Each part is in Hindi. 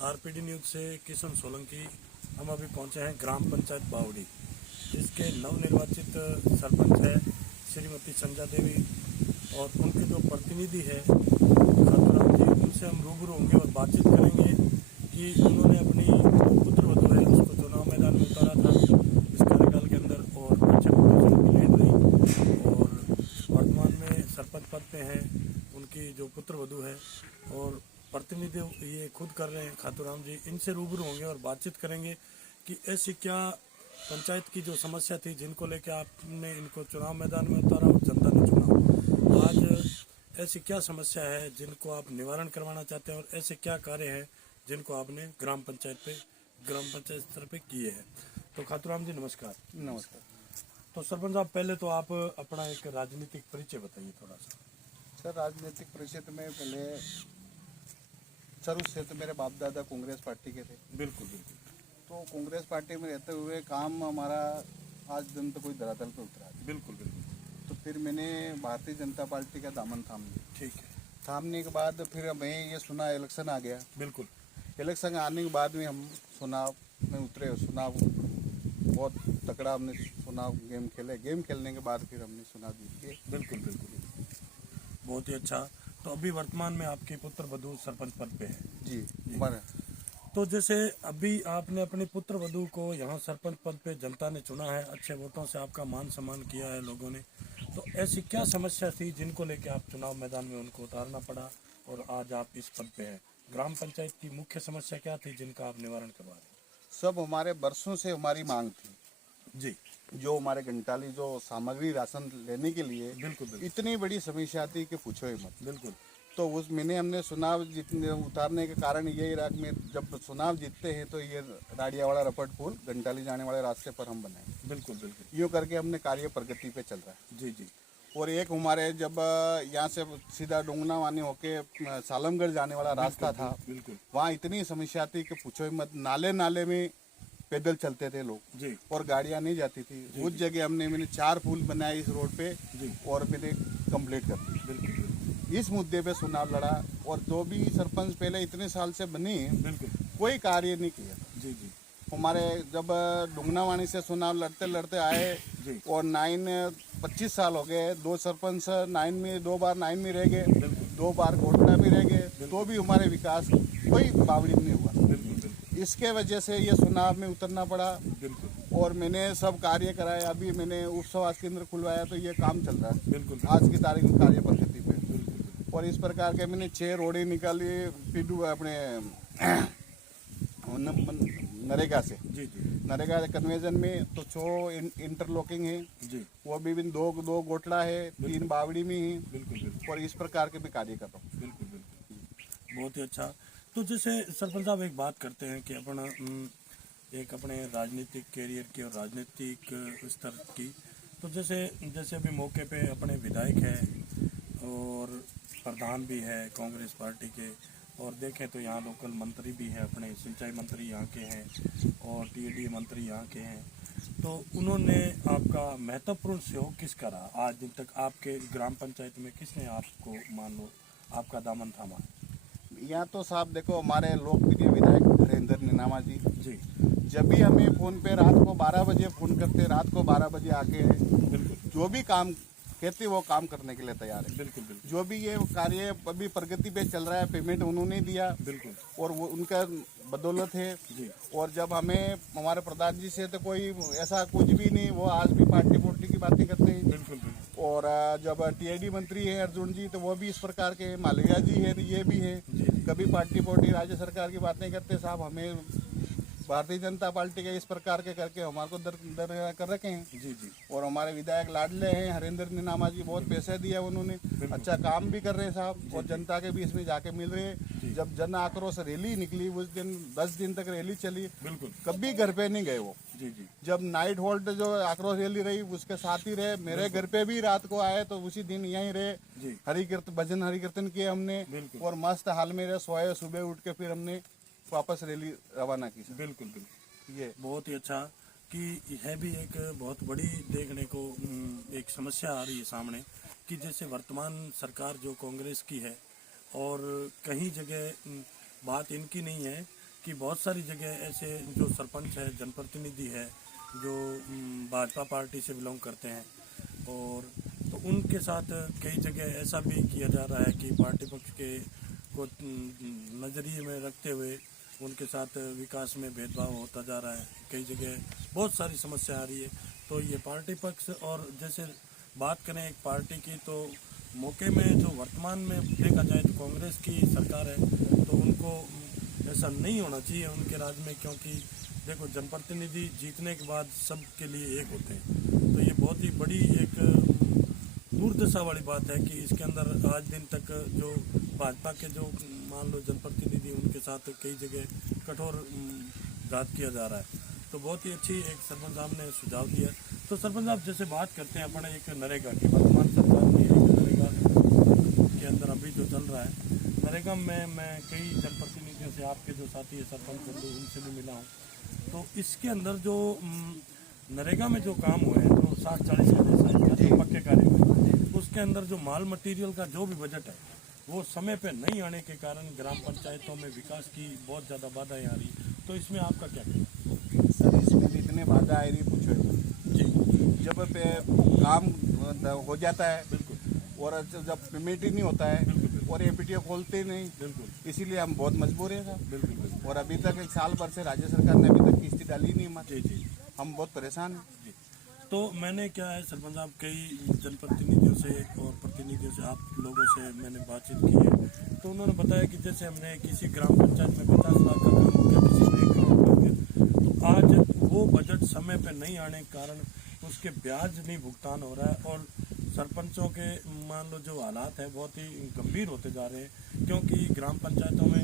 आरपीडी न्यूज से किशन सोलंकी। हम अभी पहुंचे हैं ग्राम पंचायत बावड़ी, जिसके नवनिर्वाचित सरपंच है श्रीमती संजा देवी और उनके जो प्रतिनिधि है खातूराम जी, उनसे हम रूबरू होंगे और बातचीत करेंगे कि उन्होंने अपनी पुत्र वधू है उसको चुनाव मैदान में उतारा था इस कार्यकाल के अंदर और अच्छे प्रदर्शन की लीड रही और वर्तमान में सरपंच पद पे हैं उनकी जो पुत्र वधू है और प्रतिनिधि ये खुद कर रहे हैं खातूराम जी। इनसे रूबरू होंगे और बातचीत करेंगे कि ऐसी क्या पंचायत की जो समस्या थी जिनको लेकर आपने इनको चुनाव मैदान में उतारा और जनता ने चुना। आज ऐसी क्या समस्या है जिनको आप निवारण करवाना चाहते हैं और ऐसे क्या कार्य हैं जिनको आपने ग्राम पंचायत स्तर पे किए हैं। तो खातूराम जी नमस्कार। नमस्कार। तो सरपंच साहब, पहले तो आप अपना एक राजनीतिक परिचय बताइए थोड़ा सा। सर, राजनीतिक परिषद में पहले शुरू से तो मेरे बाप दादा कांग्रेस पार्टी के थे। बिल्कुल बिल्कुल। तो कांग्रेस पार्टी में रहते हुए काम हमारा आज दिन तो कोई धरातल पे उतरा। बिल्कुल बिल्कुल। तो फिर मैंने भारतीय जनता पार्टी का दामन थाम लिया। ठीक है। थामने के बाद फिर हमें ये सुना इलेक्शन आ गया। बिल्कुल। इलेक्शन आने के बाद में हम चुनाव में उतरे। चुनाव बहुत तकड़ा हमने चुनाव गेम खेले। गेम खेलने के बाद फिर हमने चुनाव जीत के। बिल्कुल बिल्कुल, बहुत ही अच्छा। तो अभी वर्तमान में आपके पुत्र वधू सरपंच पद पे है जी हमारे। तो जैसे अभी आपने अपने पुत्र वधू को यहाँ सरपंच पद पे जनता ने चुना है, अच्छे वोटों से आपका मान सम्मान किया है लोगों ने, तो ऐसी क्या समस्या थी जिनको लेके आप चुनाव मैदान में उनको उतारना पड़ा और आज आप इस पद पे हैं? ग्राम पंचायत की मुख्य समस्या क्या थी जिनका आप निवारण करवा रहे हैं? सब हमारे बरसों से हमारी मांग थी जी। जो हमारे घंटाली जो सामग्री राशन लेने के लिए बिल्कुल बिल्कुल। इतनी बड़ी समस्या थी कि पूछो ही मत। बिल्कुल। तो उस हमने चुनाव जीतने उतारने के कारण यही रहा कि जब चुनाव जीतते हैं तो ये राडियावाड़ा रपट पुल घंटाली जाने वाले रास्ते पर हम बनाए। बिल्कुल बिल्कुल। यूँ करके हमने कार्य प्रगति पे चल रहा है। जी जी। और एक हमारे जब यहाँ से सीधा डोंगना वानी होके सालमगढ़ जाने वाला रास्ता था, बिल्कुल। वहाँ इतनी समस्या थी कि पूछो ही मत। नाले नाले में पैदल चलते थे लोग जी। और गाड़ियाँ नहीं जाती थी। उस जगह मैंने 4 पुल बनाए इस रोड पे जी। और मैंने कंप्लीट कर दी। बिल्कुल बिल्कुल। इस मुद्दे पे चुनाव लड़ा और जो भी सरपंच पहले इतने साल से बनी बिल्कुल। कोई कार्य नहीं किया। जी जी। हमारे जब डुंगनावाणी से चुनाव लड़ते लड़ते आए जी। और 25 साल हो गए। 2 सरपंच 9 में 2 बार 9 में रह गए, 2 बार घोटना भी रह गए, तो भी हमारे विकास कोई बावड़ी नहीं हुआ। इसके वजह से ये चुनाव में उतरना पड़ा। बिल्कुल। और मैंने सब कार्य कराए। अभी मैंने उप स्वास्थ्य केंद्र खुलवाया तो ये काम चल रहा है। बिल्कुल। आज की तारीख में कार्य प्रगति पे। और इस प्रकार के मैंने 6 रोडें निकाली पीडू अपने नरेगा से। जी जी। नरेगा कन्वेजन में तो 6 इंटरलॉकिंग है जी। वो भी 2 गोटला है, 3 बावड़ी में है। बिल्कुल बिल्कुल। और इस प्रकार के भी कार्य कर रहा हूँ। बिल्कुल बिल्कुल, बहुत ही अच्छा। तो जैसे सरपंच साहब एक बात करते हैं कि अपना एक अपने राजनीतिक कैरियर की और राजनीतिक स्तर की, तो जैसे अभी मौके पे अपने विधायक है और प्रधान भी है कांग्रेस पार्टी के, और देखें तो यहाँ लोकल मंत्री भी है, अपने सिंचाई मंत्री यहाँ के हैं और टीडी मंत्री यहाँ के हैं, तो उन्होंने आपका महत्वपूर्ण सहयोग किसका रहा आज दिन तक? आपके ग्राम पंचायत में किसने आपको मान लो आपका दामन थामा? यहाँ तो साहब देखो, हमारे लोकप्रिय विधायक हरेंद्र नीनामा जी जी। जब भी हमें फोन पे रात को 12 बजे फोन करते, रात को 12 बजे आके बिल्कुल जो भी काम कहते वो काम करने के लिए तैयार है। बिल्कुल बिल्कुल। जो भी ये कार्य अभी प्रगति पे चल रहा है, पेमेंट उन्होंने दिया। बिल्कुल। और वो उनका बदौलत है जी। और जब हमें हमारे प्रधान जी से तो कोई ऐसा कुछ भी नहीं, वो आज भी पार्टी की बातें करते हैं। बिल्कुल बिल्कुल। और जब टीआईडी मंत्री है अर्जुन जी, तो वो भी इस प्रकार के, मालविया जी है ये भी है, कभी पार्टी राज्य सरकार की बात नहीं करते साहब। हमें भारतीय जनता पार्टी के इस प्रकार के करके हमारे को दर कर रखे हैं। जी जी। और हमारे विधायक लाडले हैं हरेंद्र नीनामा जी, बहुत पैसे दिया उन्होंने, अच्छा काम भी कर रहे हैं साहब। और जनता के बीच में जाके मिल रहे हैं। जब जन आक्रोश रैली निकली उस दिन 10 दिन तक रैली चली, बिल्कुल, कभी घर पे नहीं गए वो। जी जी। जब नाइट होल्ड जो आक्रोश रैली रही उसके साथ ही रहे, मेरे घर पे भी रात को आए तो उसी दिन यहीं रहे। भजन हरि कीर्तन किए हमने और मस्त हाल में रहे, सोए, सुबह उठ के फिर हमने वापस रैली रवाना की। बिल्कुल बिल्कुल। ये बहुत ही अच्छा कि यह भी एक बहुत बड़ी देखने को एक समस्या आ रही है सामने कि जैसे वर्तमान सरकार जो कांग्रेस की है और कहीं जगह बात इनकी नहीं है कि बहुत सारी जगह ऐसे जो सरपंच है, जनप्रतिनिधि है, जो भाजपा पार्टी से बिलोंग करते हैं, और तो उनके साथ कई जगह ऐसा भी किया जा रहा है कि पार्टी पक्ष के को नज़रिए में रखते हुए उनके साथ विकास में भेदभाव होता जा रहा है। कई जगह बहुत सारी समस्या आ रही है। तो ये पार्टी पक्ष, और जैसे बात करें एक पार्टी की, तो मौके में जो वर्तमान में देखा जाए तो कांग्रेस की सरकार है, तो उनको ऐसा नहीं होना चाहिए उनके राज में, क्योंकि देखो जनप्रतिनिधि जीतने के बाद सबके लिए एक होते हैं। तो ये बहुत ही बड़ी एक दुर्दशा वाली बात है कि इसके अंदर आज दिन तक जो भाजपा के जो मान लो जनप्रतिनिधि, उनके साथ कई जगह कठोर घात किया जा रहा है। तो बहुत ही अच्छी एक सरपंच साहब ने सुझाव दिया। तो सरपंच साहब जैसे बात करते हैं अपने एक नरेगा की, वर्तमान सरकार में एक नरेगा के अंदर अभी जो चल रहा है, नरेगा में मैं कई जनप्रतिनिधियों से, आपके जो साथी है सरपंच बंधु, उनसे भी मिला हूँ। तो इसके अंदर जो नरेगा में जो काम हुए हैं, जो 60-40 का जैसा जो पक्के कार्य हुए, उसके अंदर जो माल मटेरियल का जो भी बजट है, वो समय पे नहीं आने के कारण ग्राम पंचायतों में विकास की बहुत ज़्यादा बाधाएं आ रही। तो इसमें आपका क्या कहना? सर इसमें भी इतने बाधा आ रही, पूछो जी। जब पे काम हो जाता है, बिल्कुल, और जब पेमेंट ही नहीं होता है, और एपीटीओ खोलते ही नहीं, बिल्कुल, इसीलिए हम बहुत मजबूर हैं सर। बिल्कुल, बिल्कुल। और अभी तक 1 साल भर से राज्य सरकार ने अभी तक किस्ती डाली नहीं हमारी। जी जी हम बहुत परेशान हैं। जी। तो मैंने क्या है सरपंच साहब, कई जनप्रतिनिधियों से और प्रतिनिधियों से, आप लोगों से मैंने बातचीत की है, तो उन्होंने बताया कि जैसे हमने किसी ग्राम पंचायत में 50 लाख का काम हो गया, किसी में 1 करोड़ का हो गया, तो आज वो बजट समय पे नहीं आने के कारण उसके ब्याज नहीं भुगतान हो रहा है, और सरपंचों के मान लो जो हालात है बहुत ही गंभीर होते जा रहे हैं। क्योंकि ग्राम पंचायतों में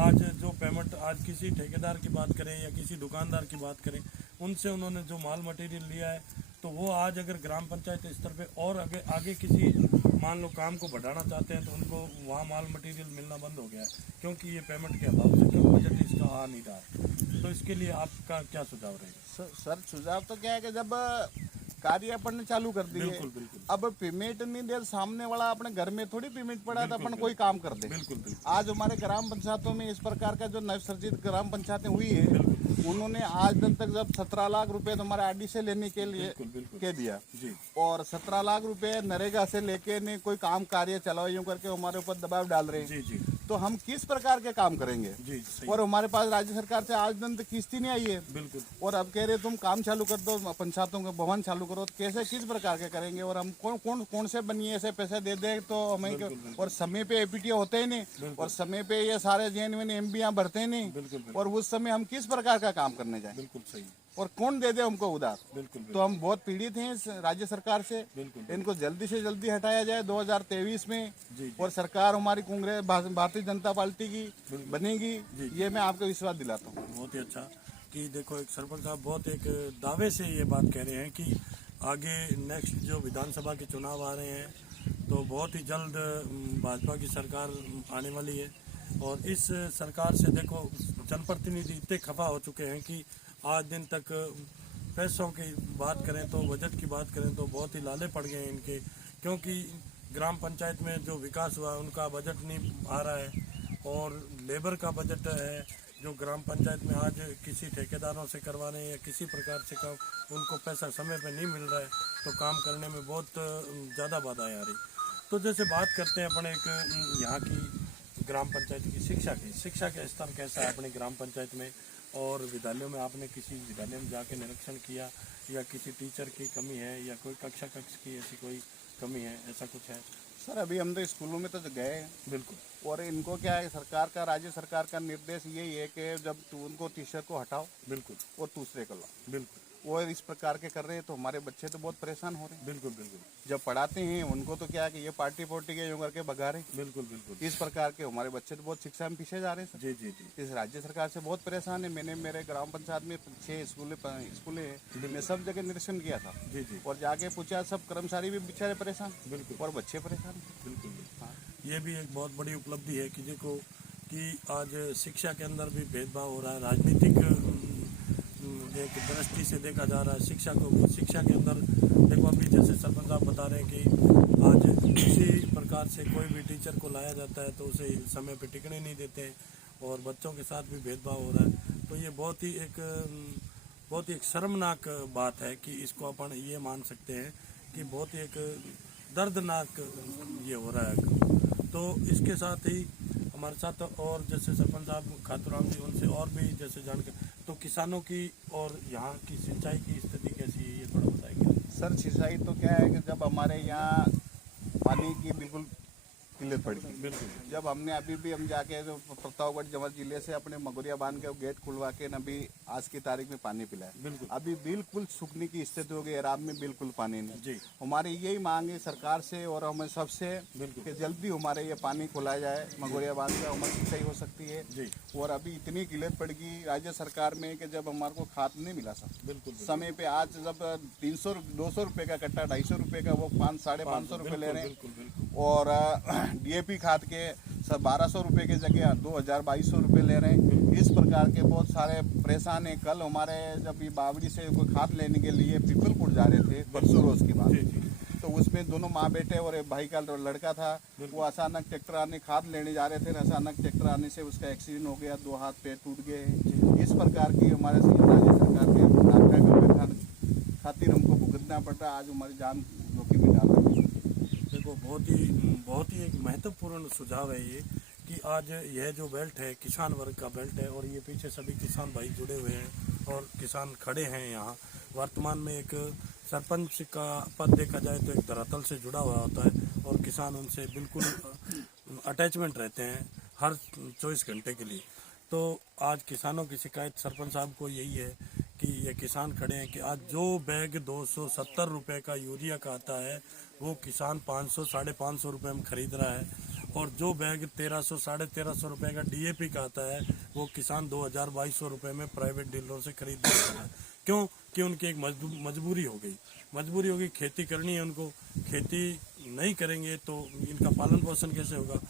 आज जो पेमेंट, आज किसी ठेकेदार की बात करें या किसी दुकानदार की बात करें, उनसे उन्होंने जो माल मटेरियल लिया है, तो वो आज अगर ग्राम पंचायत स्तर पे और आगे किसी मान लो काम को बढ़ाना चाहते हैं, तो उनको वहाँ माल मटेरियल मिलना बंद हो गया है, क्योंकि ये पेमेंट के अभाव से, क्योंकि बजट इसका आ नहीं रहा। तो इसके लिए आपका क्या सुझाव रहेगा? सर सुझाव तो क्या है कि जब कार्य अपन ने चालू कर दिए, बिल्कुल, बिल्कुल, अब पेमेंट नहीं दे, सामने वाला अपने घर में थोड़ी पेमेंट पड़ा था अपन कोई काम कर दे। बिल्कुल, बिल्कुल। आज हमारे ग्राम पंचायतों में इस प्रकार का जो नवसर्जित ग्राम पंचायतें हुई है, उन्होंने आज दिन तक जब 17 लाख रुपए तो हमारे आरडी से लेने के लिए के दिया जी। और 17 लाख रुपए नरेगा से लेके ने कोई काम कार्य चलाओ यूं करके हमारे ऊपर दबाव डाल रहे हैं। जी जी तो हम किस प्रकार के काम करेंगे? जी, सही। और हमारे पास राज्य सरकार से आज दिन तक किस्ती नहीं आई है। बिल्कुल। और अब कह रहे तुम काम चालू कर दो, पंचायतों के भवन चालू करो, तो कैसे किस प्रकार के करेंगे? और हम कौन से बनिए ऐसे पैसे दे दे तो हमें, और समय पे एपीटीओ होते ही नहीं, और समय पे ये सारे जेएनवी एमबीआं भरते ही नहीं, बिल्कुल, और उस समय हम किस प्रकार का काम करने जाए? बिल्कुल सही। और कौन दे दे हमको उधार? बिल्कुल, तो हम बहुत पीड़ित हैं इस राज्य सरकार से। बिल्कुल। इनको जल्दी से जल्दी हटाया जाए 2023 में। जी। और सरकार हमारी कांग्रेस भारतीय जनता पार्टी की बनेगी, ये मैं आपको विश्वास दिलाता हूँ। बहुत ही अच्छा कि देखो एक सरपंच साहब बहुत एक दावे से ये बात कह रहे हैं कि आगे नेक्स्ट जो विधानसभा के चुनाव आ रहे हैं, तो बहुत ही जल्द भाजपा की सरकार आने वाली है। और इस सरकार से देखो जनप्रतिनिधि इतने खफा हो चुके हैं कि आज दिन तक पैसों की बात करें तो, बजट की बात करें तो बहुत ही लाले पड़ गए हैं इनके, क्योंकि ग्राम पंचायत में जो विकास हुआ उनका बजट नहीं आ रहा है, और लेबर का बजट है जो ग्राम पंचायत में आज किसी ठेकेदारों से करवा रहे हैं या किसी प्रकार से काम, उनको पैसा समय पे नहीं मिल रहा है, तो काम करने में बहुत ज़्यादा बाधाएं आ रही। तो जैसे बात करते हैं अपने एक यहाँ की ग्राम पंचायत की शिक्षा के स्तर कैसा है अपने ग्राम पंचायत में, और विद्यालयों में आपने किसी विद्यालय में जाके निरीक्षण किया, या किसी टीचर की कमी है, या कोई कक्ष की ऐसी कोई कमी है, ऐसा कुछ है? सर अभी हम तो स्कूलों में तो गए हैं। बिल्कुल। और इनको क्या है, सरकार का, राज्य सरकार का निर्देश यही है कि जब उनको टीचर को हटाओ, बिल्कुल, और दूसरे को लाओ। बिल्कुल। वो इस प्रकार के कर रहे हैं, तो हमारे बच्चे तो बहुत परेशान हो रहे हैं। बिल्कुल, बिल्कुल। जब पढ़ाते हैं उनको तो क्या है कि ये पार्टी के यूं करके भगा रहे हैं। बिल्कुल, बिल्कुल। इस प्रकार के हमारे बच्चे तो बहुत शिक्षा में पीछे जा रहे हैं। जी जी जी। इस राज्य सरकार से बहुत परेशान है। मैंने मेरे ग्राम पंचायत में 6 स्कूलें हैं, मैं सब जगह निरीक्षण किया था। जी जी। और जाके पूछा, सब कर्मचारी भी बेचारे परेशान, बिल्कुल, और बच्चे परेशान। बिल्कुल। हाँ। ये भी एक बहुत बड़ी उपलब्धि है कि देखो कि आज शिक्षा के अंदर भी भेदभाव हो रहा है, राजनीतिक एक दृष्टि से देखा जा रहा है शिक्षा को भी। शिक्षा के अंदर देखो अभी जैसे सरपंच साहब बता रहे हैं कि आज किसी प्रकार से कोई भी टीचर को लाया जाता है तो उसे समय पे टिकने नहीं देते हैं, और बच्चों के साथ भी भेदभाव हो रहा है। तो ये बहुत ही एक शर्मनाक बात है कि इसको अपन ये मान सकते हैं कि बहुत ही एक दर्दनाक ये हो रहा है। तो इसके साथ ही हमारे साथ और जैसे सरपंच साहब खातूराम जी, उनसे और भी जैसे जानकर, तो किसानों की और यहाँ की सिंचाई की स्थिति कैसी है ये थोड़ा बताएंगे। सर सिंचाई तो क्या है कि जब हमारे यहाँ पानी की बिल्कुल किल्लत पड़ गई, बिल्कुल जब हमने अभी भी हम जाके जो प्रतापगढ़ जमल जिले से अपने मगोरिया बांध के गेट खुलवा के अभी आज की तारीख में पानी पिलाया, बिल्कुल अभी बिल्कुल सूखने की स्थिति हो गई। रात में बिल्कुल पानी नहीं जी। हमारी यही मांग है सरकार से और हमें सबसे कि जल्दी हमारे ये पानी खुलाया जाए, मगोरिया बांध का हमारी सिंचाई हो सकती है जी। और अभी इतनी किल्लत पड़ गई राज्य सरकार में कि जब हमारे को खाद नहीं मिला सर बिल्कुल समय पे, आज जब 300-200 रुपए का कट्टा, 250 रुपए का, वो 500-550 रुपए ले रहे हैं और डीएपी खाद के 1200 रुपए की जगह 2000-2200 रुपए ले रहे हैं। इस प्रकार के बहुत सारे परेशान हैं। कल हमारे जब ये बावड़ी से कोई खाद लेने के लिए पीपलपुर जा रहे थे, परसों रोज की बात, तो उसमें दोनों माँ बेटे और एक भाई का लड़का था, वो अचानक ट्रैक्टर आने खाद लेने जा रहे थे, अचानक ट्रैक्टर आने से उसका एक्सीडेंट हो गया, 2 हाथ पैर टूट गए। इस प्रकार की हमारे राज्य सरकार के खातिर हमको भुगतना पड़ रहा है। आज हमारी जान जोखिम में डाल रही है। देखो बहुत ही एक महत्वपूर्ण सुझाव है ये कि आज यह जो बेल्ट है किसान वर्ग का बेल्ट है और ये पीछे सभी किसान भाई जुड़े हुए हैं और किसान खड़े हैं यहाँ। वर्तमान में एक सरपंच का पद देखा जाए तो एक धरातल से जुड़ा हुआ होता है और किसान उनसे बिल्कुल अटैचमेंट रहते हैं हर 24 घंटे के लिए। तो आज किसानों की शिकायत सरपंच साहब को यही है कि ये किसान खड़े हैं कि आज जो बैग 270 रुपये का यूरिया का आता है वो किसान 500-550 रुपये में खरीद रहा है और जो बैग 1300-1350 रुपये का डीएपी का आता है वो किसान 2000-2200 रुपये में प्राइवेट डीलरों से खरीद रहा है। क्यों? कि उनकी एक मजबूरी हो गई, खेती करनी है उनको, खेती नहीं करेंगे तो इनका पालन पोषण कैसे होगा।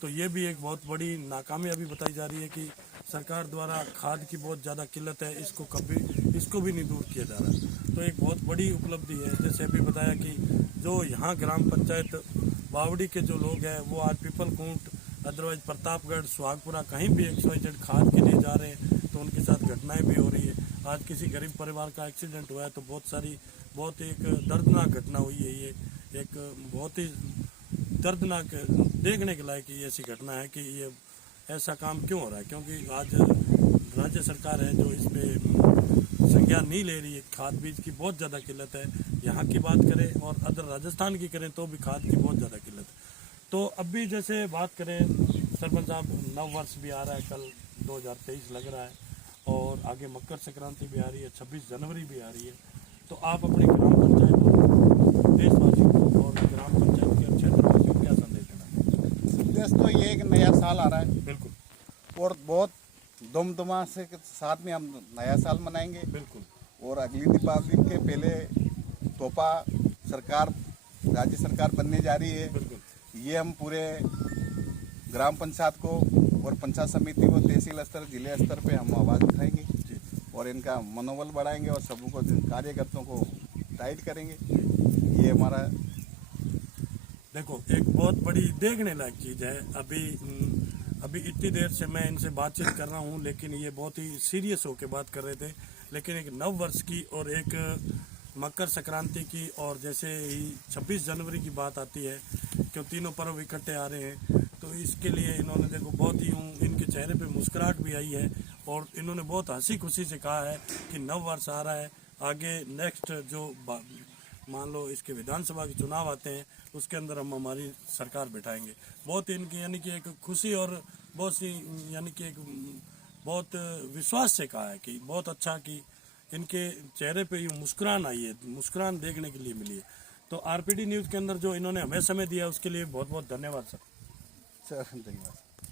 तो ये भी एक बहुत बड़ी नाकामी अभी बताई जा रही है कि सरकार द्वारा खाद की बहुत ज़्यादा किल्लत है, इसको भी नहीं दूर किया जा रहा। तो एक बहुत बड़ी उपलब्धि है। जैसे अभी बताया कि जो यहाँ ग्राम पंचायत बावड़ी के जो लोग हैं वो आज पीपलकुंट, अदरवाइज प्रतापगढ़, सुहागपुरा कहीं भी XYZ खाद के लिए जा रहे हैं तो उनके साथ घटनाएं भी हो रही है। आज किसी गरीब परिवार का एक्सीडेंट हुआ है तो बहुत एक दर्दनाक घटना हुई है। ये एक बहुत ही दर्दनाक देखने के लायक ये ऐसी घटना है कि ये ऐसा काम क्यों हो रहा है, क्योंकि आज राज्य सरकार है जो इस पे संज्ञान नहीं ले रही है। खाद बीज की बहुत ज़्यादा किल्लत है, यहाँ की बात करें और अदर राजस्थान की करें तो भी खाद की बहुत ज़्यादा किल्लत है। तो अब भी जैसे बात करें सरपंच साहब, नव वर्ष भी आ रहा है, कल 2023 लग रहा है और आगे मकर संक्रांति भी आ रही है, 26 जनवरी भी आ रही है। तो आप अपने ग्राम पंचायत और देशवासियों को और ग्राम पंचायत के क्षेत्रवासियों को क्या संदेश देना? संदेश तो ये एक नया साल आ रहा है, बिल्कुल, और बहुत दुमदुमा से साथ में हम नया साल मनाएंगे। बिल्कुल। और अगली दीपावली के पहले तोहफा सरकार, राज्य सरकार बनने जा रही है। बिल्कुल। ये हम पूरे ग्राम पंचायत को और पंचायत समिति को तहसील स्तर, जिले स्तर पे हम आवाज़ उठाएंगे और इनका मनोबल बढ़ाएंगे और सबको कार्यकर्ताओं को टाइट करेंगे। ये हमारा देखो एक बहुत बड़ी देखने लायक चीज़ है। अभी इतनी देर से मैं इनसे बातचीत कर रहा हूँ लेकिन ये बहुत ही सीरियस होकर बात कर रहे थे। लेकिन एक नव वर्ष की और एक मकर संक्रांति की और जैसे ही 26 जनवरी की बात आती है, क्यों तीनों पर्व इकट्ठे आ रहे हैं, तो इसके लिए इन्होंने देखो बहुत ही इनके चेहरे पे मुस्कुराहट भी आई है और इन्होंने बहुत हंसी खुशी से कहा है कि नव वर्ष आ रहा है, आगे नेक्स्ट जो मान लो इसके विधानसभा के चुनाव आते हैं उसके अंदर हम हमारी सरकार बैठाएंगे। बहुत इनकी यानी कि एक खुशी और बहुत सी यानी कि एक बहुत विश्वास से कहा है कि बहुत अच्छा कि इनके चेहरे पे यूँ मुस्कुराहट आई है, मुस्कुराहट देखने के लिए मिली है। तो आरपीडी न्यूज़ के अंदर जो इन्होंने हमें समय दिया उसके लिए बहुत बहुत धन्यवाद सर। धन्यवाद।